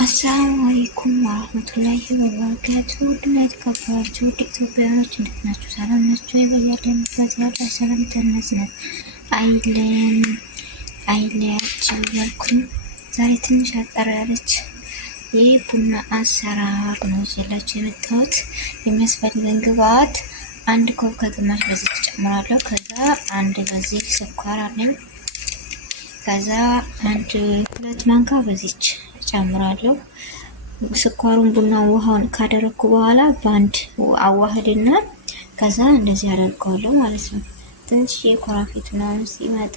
አሰላሙ አለይኩም ወራህመቱላሂ ወበረካቱ። ውድና የተከበራችሁ ውድ ኢትዮጵያውያኖች እንዴት ናችሁ? ሰላም ናችሁ? በያለንበት ያለ ሰላም ተነስነት አይለያችሁ ያልኩኝ ዛሬ ትንሽ አጠር ያለች የቡና አሰራር ነው ይዤላችሁ የመጣሁት። የሚያስፈልገን ግብአት አንድ ኮብ ከግማሽ በዚህ ተጨምራለሁ። ከዛ አንድ በዚህ ስኳር አለኝ። ከዛ አንድ ሁለት ማንካ በዚች ጨምራለሁ። ስኳሩን ቡና ውሃውን ካደረኩ በኋላ በአንድ አዋህድና ከዛ እንደዚህ አደርገዋለሁ ማለት ነው። ትንሽ የኮራፊት ምናምን ሲመጣ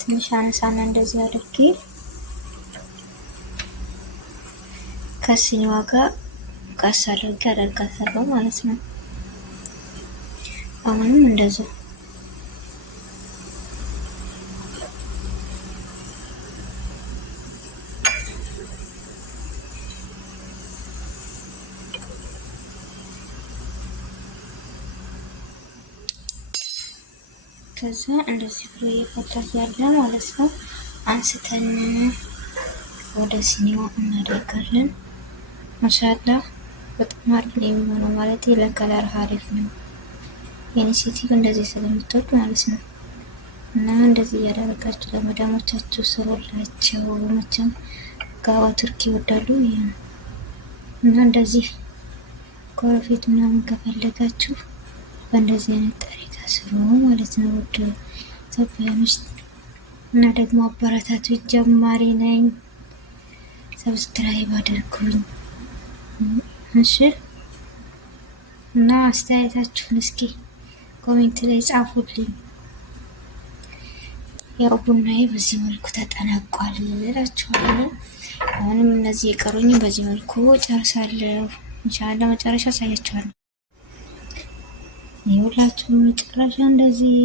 ትንሽ አነሳና እንደዚህ አድርጌ ከሲኒዋ ጋር ቀስ አድርጌ አደርጋታለሁ ማለት ነው። አሁንም እንደዚህ ከዛ እንደዚህ ብሎ እየፈላች ያለ ማለት ነው። አንስተን ወደ ሲኒዋ እናደርጋለን። ማሻአላ በጣም አሪፍ ነው የሚሆነው ማለት ለከለር አሪፍ ነው። የኔ ሴትዮ እንደዚህ ስለምትወድ ማለት ነው። እና እንደዚህ እያደረጋችሁ ለመዳሞቻችሁ ስሩላቸው። መቼም ጋዋ ቱርክ ይወዳሉ እና እንደዚህ ኮረፌት ምናምን ከፈለጋችሁ በእንደዚህ አይነት ጠሪቃ ስሩ ማለት ነው። ውድ ኢትዮጵያውያኖች እና ደግሞ አበረታቱ። ጀማሪ ነኝ፣ ሰብስክራይብ አድርጉኝ እሺ። እና አስተያየታችሁን እስኪ ኮሜንት ላይ ጻፉልኝ። ያው ቡናዬ በዚህ መልኩ ተጠናቋል እላችኋለሁ። አሁንም እነዚህ የቀሩኝ በዚህ መልኩ ጨርሳለሁ። ኢንሻአላህ መጨረሻ አሳያችኋለሁ። ይኸውላችሁ መጨረሻ እንደዚህ